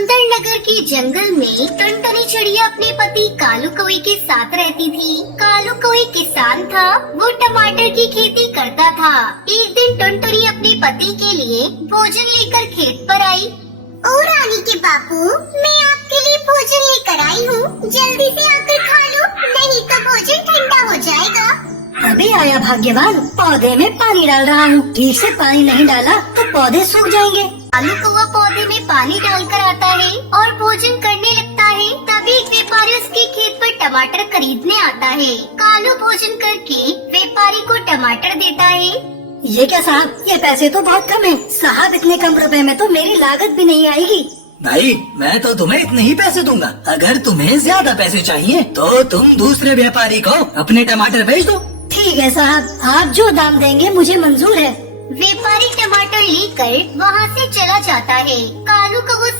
सुंदर नगर के जंगल में टुनटुनी चिड़िया अपने पति कालू कौवे के साथ रहती थी। कालू कौवे किसान था, वो टमाटर की खेती करता था। एक दिन टुनटुनी अपने पति के लिए भोजन लेकर खेत पर आई। ओ रानी के बापू, मैं आपके लिए भोजन लेकर आई हूँ, जल्दी से आकर खा लो, नहीं तो भोजन ठंडा हो जाएगा। अभी आया भाग्यवान, पौधे में पानी डाल रहा हूँ। ठीक से पानी नहीं डाला तो पौधे सूख जाएंगे। कालू कौवा पौधे में पानी डालकर आता है और भोजन करने लगता है। तभी एक व्यापारी उसके खेत पर टमाटर खरीदने आता है। कालू भोजन करके व्यापारी को टमाटर देता है। ये क्या साहब, ये पैसे तो बहुत कम है। साहब इतने कम रुपए में तो मेरी लागत भी नहीं आएगी। भाई मैं तो तुम्हें इतने ही पैसे दूंगा। अगर तुम्हें ज्यादा पैसे चाहिए तो तुम दूसरे व्यापारी को अपने टमाटर बेच दो। ठीक है साहब, आप जो दाम देंगे मुझे मंजूर है। व्यापारी टमाटर लेकर वहाँ से चला जाता है। कालू कौवा